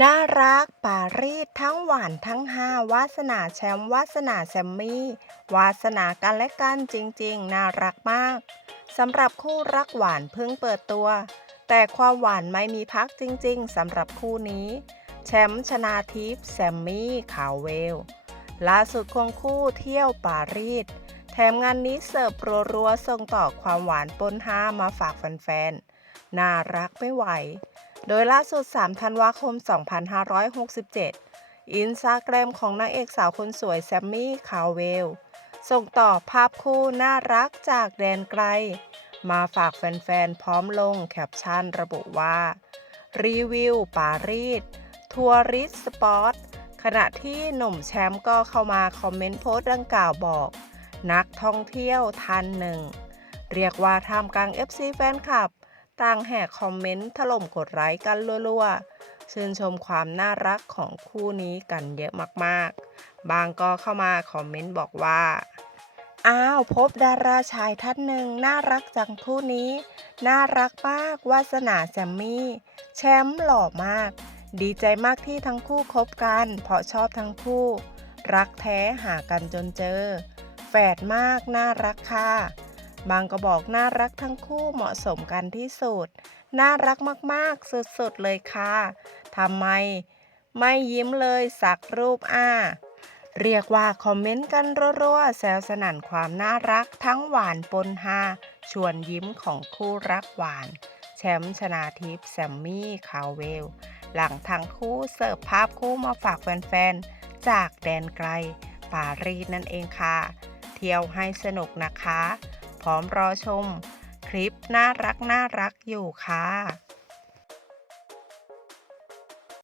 น่ารักปารีสทั้งหวานทั้งฮาวาสนาแชมป์วาสนาแซมมี่ วาสนากันและกันจริงๆ น่ารักมากสำหรับคู่รักหวานเพิ่งเปิดตัว แต่ความหวานไม่มีพักจริงๆสำหรับคู่นี้ แชมป์ชนาทิพย์แซมมี่ขาวเวล ล่าสุดควงคู่เที่ยวปารีส แถมงานนี้เสิร์ฟรัวๆส่งต่อความหวานปนฮามาฝากแฟนๆ น่ารักไม่ไหว โดยล่าสุด 3 ธันวาคม 2567 อินสตาแกรมของนางเอกสาวคนสวยแซมมี่ คาวเวล ส่งต่อภาพคู่น่ารักจากแดนไกล มาฝากแฟนๆ พร้อมลงแคปชั่นระบุว่า รีวิวปารีสทัวริสสปอร์ตขณะที่หนุ่มแชมป์ก็เข้ามาคอมเมนต์โพสต์ดังกล่าวบอก นักท่องเที่ยวท่านหนึ่ง เรียกว่าท่ามกลาง FC แฟนคลับ ต่างแหกคอมเมนต์ถล่มกดไลค์กันรัวๆ ชื่นชมความน่ารักของคู่นี้กันเยอะมากๆ บางก็เข้ามาคอมเมนต์บอกว่า อ้าว พบดาราชายท่านหนึ่งน่ารักจังคู่นี้ น่ารักมากวาสนาแซมมี่ แชมป์หล่อมาก ดีใจมากที่ทั้งคู่คบกัน เพราะชอบทั้งคู่ รักแท้หากันจนเจอ แฝดมากน่ารักค่ะ บางก็บอกน่ารักทั้งคู่เหมาะสมกันที่สุด น่ารักมากๆ สุดๆเลยค่ะทำไม ไม่ยิ้มเลยสักรูปอ้า เรียกว่าคอมเมนต์กันรัวๆ แซวสนั่นความน่ารักทั้งหวานปนฮาชวนยิ้มของคู่รักหวาน แชมป์ชนาทิพย์แซมมี่คาวเวล หลังทั้งคู่เสิร์ฟภาพคู่มาฝากแฟนๆ จากแดนไกล ปารีสนั่นเองค่ะ เที่ยวให้สนุกนะคะ พร้อมรอชม คลิปน่ารักน่ารักอยู่ค่ะ